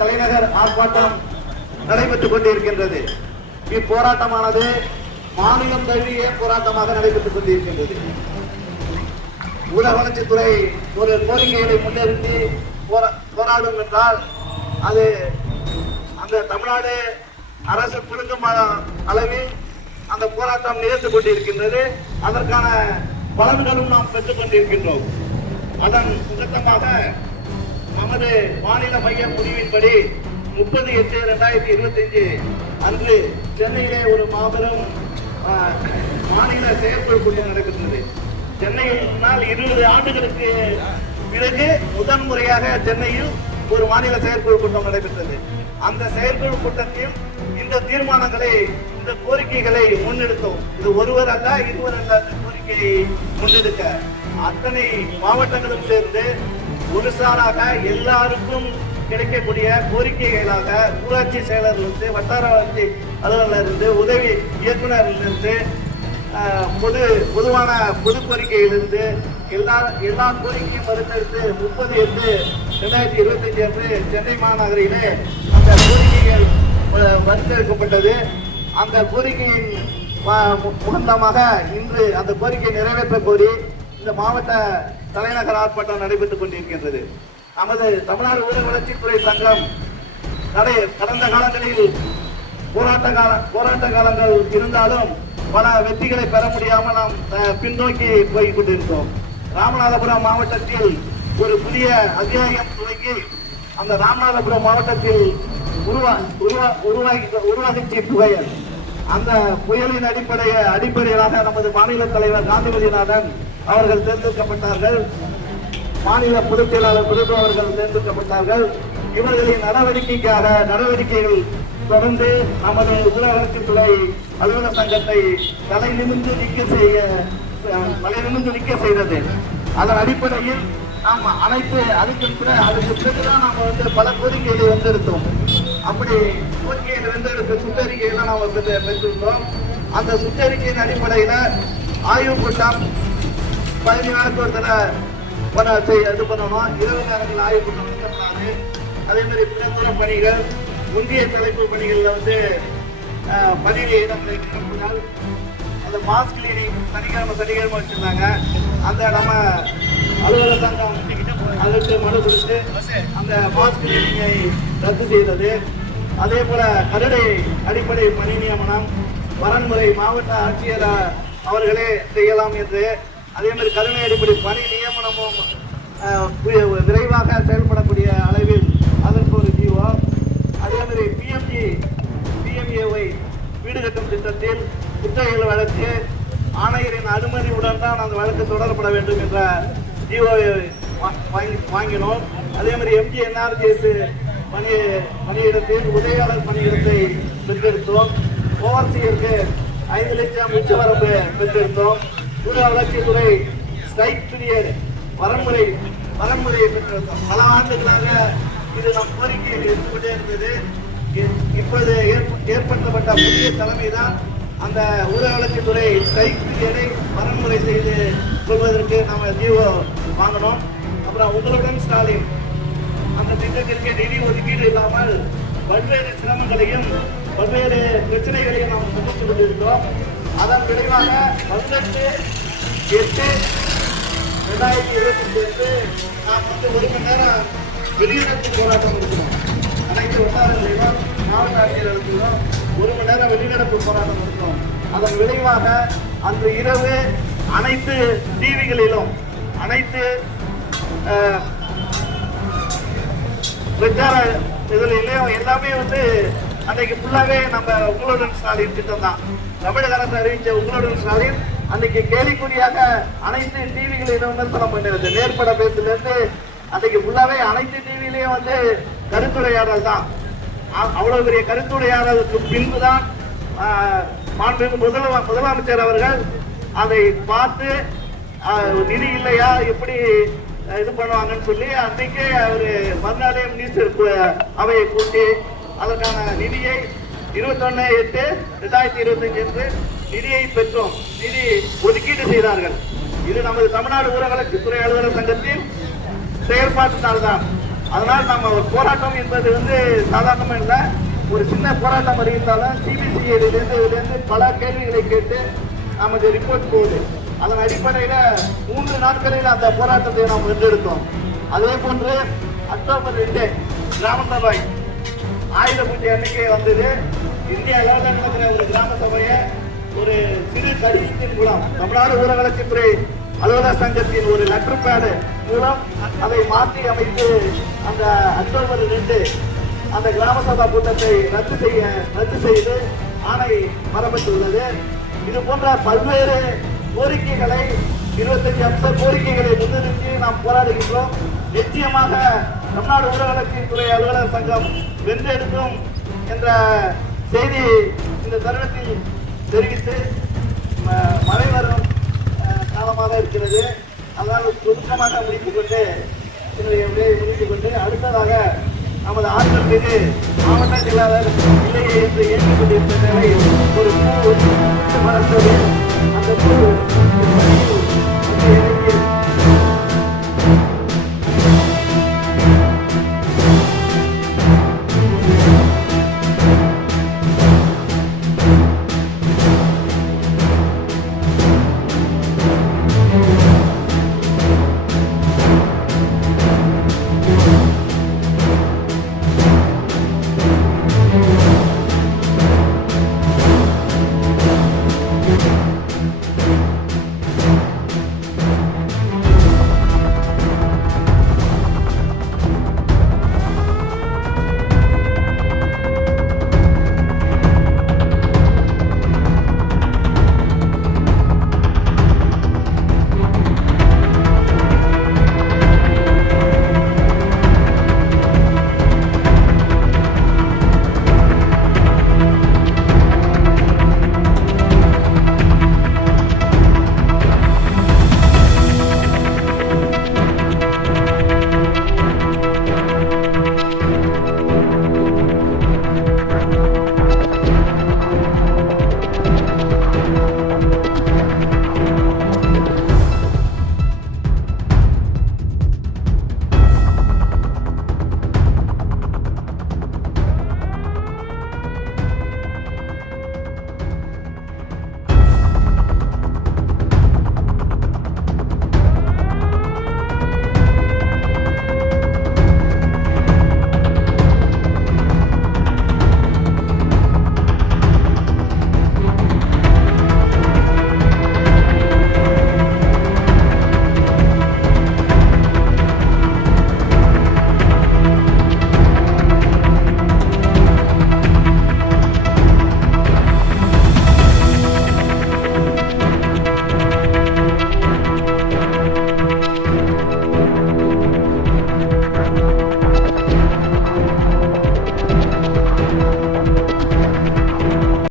தலைநகர் ஆர்ப்பாட்டம் நடைபெற்றுக் கொண்டிருக்கின்றது. இப்போராட்டமானது மாநிலம் தழுவிய போராட்டமாக நடைபெற்றுக் கொண்டிருக்கின்றது. ஊரக வளர்ச்சித்துறை ஒரு கோரிக்கைகளை முன்னிறுத்தி போராடும் என்றால் அது அந்த தமிழ்நாடு அரசு குலுக்கும் அளவில் அந்த போராட்டம் நிகழ்ந்து கொண்டிருக்கின்றது. அதற்கான பலன்களும் நாம் பெற்றுக் கொண்டிருக்கின்றோம். அதன் முகத்தமாக நமது மாநில மைய முடிவின்படி 30/8/2025 அன்று சென்னையிலே ஒரு மாபெரும் மாநில செயற்குழு கூட்டம் நடைபெற்றது. சென்னையில் முன்னால் 20 ஆண்டுகளுக்கு பிறகு முதன் முறையாக சென்னையில் ஒரு மாநில செயற்குழு கூட்டம் நடைபெற்றது. அந்த செயற்குழு கூட்டத்தில் இந்த தீர்மானங்களை, இந்த கோரிக்கைகளை முன்னெடுத்தோம். இது ஒருவர் அல்ல, இருவர் அல்ல. அந்த கோரிக்கையை முன்னெடுக்க அத்தனை மாவட்டங்களும் சேர்ந்து ஒரு சாராக எல்லாருக்கும் கிடைக்கக்கூடிய கோரிக்கைகளாக ஊராட்சி செயலரிலிருந்து, வட்டார வளர்ச்சி அலுவலரிலிருந்து, உதவி இயக்குநரிலிருந்து, பொதுவான பொது கோரிக்கையிலிருந்து எல்லா கோரிக்கையும் மறுத்தெடுத்து 30/8/2025 அன்று சென்னை மாநகரிலே அந்த கோரிக்கைகள் மறுத்தெடுக்கப்பட்டது. அந்த கோரிக்கையின் முகந்தமாக இன்று அந்த கோரிக்கை நிறைவேற்ற கோரி இந்த மாவட்ட தலைநகர் ஆர்ப்பாட்டம் நடைபெற்றுக் கொண்டிருக்கின்றது. நமது தமிழ்நாடு ஊரக வளர்ச்சித்துறை சங்கம் கடந்த காலங்களில் போராட்ட காலங்கள் இருந்தாலும் பல வெற்றிகளை பெற முடியாமல் நாம் பின்னோக்கி போய் கொண்டிருக்கிறோம். ராமநாதபுரம் மாவட்டத்தில் ஒரு புதிய அத்தியாயம் துவங்கி அந்த ராமநாதபுரம் மாவட்டத்தில் உருவாகிய புயல், அந்த புயலின் அடிப்படையிலாக நமது மாநில தலைவர் காந்திமதிநாதன் அவர்கள் தேர்ந்தெடுக்கப்பட்டார்கள். மாநில பொதுச் செயலாளர் பிரபு அவர்கள் தேர்ந்தெடுக்கப்பட்டார்கள். இவர்களின் நடவடிக்கைகள் தொடர்ந்து நமது ஊரக வளர்ச்சித்துறை அலுவலக சங்கத்தை தலை நிமிர்ந்து நிற்க செய்தது. அதன் அடிப்படையில் நாம் அதுக்கு பிறகுதான் நாம் பல கோரிக்கைகளை வந்திருந்தோம். அப்படி கோரிக்கைகளை வென்றெடுத்த சுற்றறிக்கையெல்லாம் நாம் பெற்றிருந்தோம். அந்த சுற்றறிக்கையின் அடிப்படையில் ஆய்வு கூட்டம் 15 நாளுக்கு ஒரு தடவை இது பண்ணணும். 20 நேரங்கள் ஆய்வு கூட்டம் வைக்கப்படாது. அதே மாதிரி பிறந்துற பணிகள், முந்தைய தலைப்பு பணிகளில் பணியிட இடங்களை நிரப்புதல், அந்த மாஸ்க் கிளீனிங் சனிக்கிழமை வச்சிருந்தாங்க. அந்த நம்ம அலுவலக சங்கம் அதற்கு மனு கொடுத்து அந்த மாஸ்க் கிளீனிங்கை ரத்து செய்தது. அதே போல கருணை அடிப்படை பணி நியமனம் வரன்முறை மாவட்ட ஆட்சியர் அவர்களே செய்யலாம் என்று, அதே மாதிரி கருணை அடிப்படை பணி நியமனமும் விரைவாக செயல்படக்கூடிய அளவில் அதற்கு ஒரு ஜீவோ. அதே மாதிரி PMAY வீடு கட்டும் திட்டத்தில் குற்றவியல் வழக்கு ஆணையரின் அனுமதியுடன் தான் அந்த வழக்கு தொடரப்பட வேண்டும் என்ற ஜீவோவை வாங்கினோம். அதே மாதிரி MGNRGS பணியிடத்தில் உதவியாளர் பணியிடத்தை பெற்றெடுத்தோம். ஓவர்சியருக்கு 5 லட்சம் உச்சவரம்பு பெற்றெடுத்தோம். ஊரக வளர்ச்சித்துறை ஸ்ட்ரைக் பீரியட் வரன்முறை பெற்றெடுத்தோம். பல ஆண்டுகளாக இது நம் கோரிக்கையில் இருந்து கொண்டே இருந்தது. இப்போது ஏற்படுத்தப்பட்ட புதிய தலைமைதான் அந்த ஊரக வளர்ச்சித்துறை ஸ்ட்ரைக் பீரியடை வரன்முறை செய்து கொள்வதற்கு நாம் ஜீவோ வாங்கினோம். அப்புறம் உங்களுடன் ஸ்டாலின் அந்த திட்டத்திற்கு நிதி ஒதுக்கீடு இல்லாமல் பல்வேறு சிரமங்களையும் பல்வேறு பிரச்சனைகளையும் நாம் சமர்த்து கொண்டிருக்கிறோம். அதன் விளைவாக 18/8/2025 நாம் 1 மணி நேரம் வெளியிடத்து போராட்டம் இருக்கிறோம். அனைத்து வட்டாரங்களிலும் மாவட்ட ஆட்சியர்களும் 1 மணி நேரம் வெளிநடப்பு போராட்டம் இருக்கிறோம். அதன் விளைவாக அன்று இரவு அனைத்து டிவிகளிலும் அனைத்து பிரச்சார இதிலையும் எல்லாமே அன்னைக்கு ஃபுல்லாவே நம்ம உங்களுடன் ஸ்டாலின் திட்டம் தான். தமிழக அரசு அறிவிச்ச உங்களுடன் ஸ்டாலின் அன்னைக்கு கேலிக்குறியாக அனைத்து டிவிகளிலும் விமர்சனம் பண்ணிருது. நேர்பட பேசிலிருந்து அன்னைக்கு ஃபுல்லாவே அனைத்து டிவிலையும் கருத்துரையாடல் தான். அவ்வளவு பெரிய கருத்துரையாடலுக்கு பின்புதான் முதலமைச்சர் அவர்கள் அதை பார்த்து நிதி இல்லையா எப்படி இது பண்ணுவாங்கன்னு சொல்லி அன்றைக்கே அவர் மறுநாளே மினிஸ்டர் அவையை கூட்டி அதற்கான நிதியை 21/8/2025 என்று நிதியை பெற்றோம். நிதி ஒதுக்கீடு செய்தார்கள். இது நமது தமிழ்நாடு ஊரக வளர்ச்சித்துறை அலுவலர் சங்கத்தின் செயல்பாட்டினால்தான். அதனால் நம்ம ஒரு போராட்டம் என்பது வந்து சாதாரணமா இல்லை. ஒரு சின்ன போராட்டம் அறிவித்தாலும் சிபிசிஐடியிலேருந்து பல கேள்விகளை கேட்டு நமக்கு ரிப்போர்ட் போகுது. அதன் அடிப்படையில் 3 நாட்களில் அந்த போராட்டத்தை நாம் வென்றெடுத்தோம். அதே போன்று அக்டோபர் 2 கிராம சபை ஆயுத பூஜை அன்னைக்கு வந்தது. இந்திய அளவில் நடக்கிற ஒரு கிராம சபையை ஒரு சிறு கடிதத்தின் மூலம் தமிழ்நாடு ஊரக வளர்ச்சித்துறை அலுவலர் சங்கத்தின் ஒரு லெட்டர் பேடு மூலம் அதை மாற்றி அமைத்து அந்த அக்டோபர் 2 அந்த கிராம சபா கூட்டத்தை ரத்து செய்து ஆணை வரப்பட்டுள்ளது. இது போன்ற பல்வேறு கோரிக்கைகளை 25 அம்ச கோரிக்கைகளை முன்னிறுத்தி நாம் போராடுகின்றோம். நிச்சயமாக தமிழ்நாடு ஊரக வளர்ச்சித்துறை அலுவலர் சங்கம் வென்றெடுக்கும் என்ற செய்தி இந்த தருணத்தில் தெரிவித்து மழை வரும் காலமாக இருக்கிறது. அதனால் சுருக்கமாக முடித்துக்கொண்டு என்னுடைய உரையை முடித்துக்கொண்டு அடுத்ததாக நமது ஆட்கள் மீது மாவட்ட செயலாளர் இல்லையே என்று ஏற்றுக்கொண்டிருந்த நிலையில்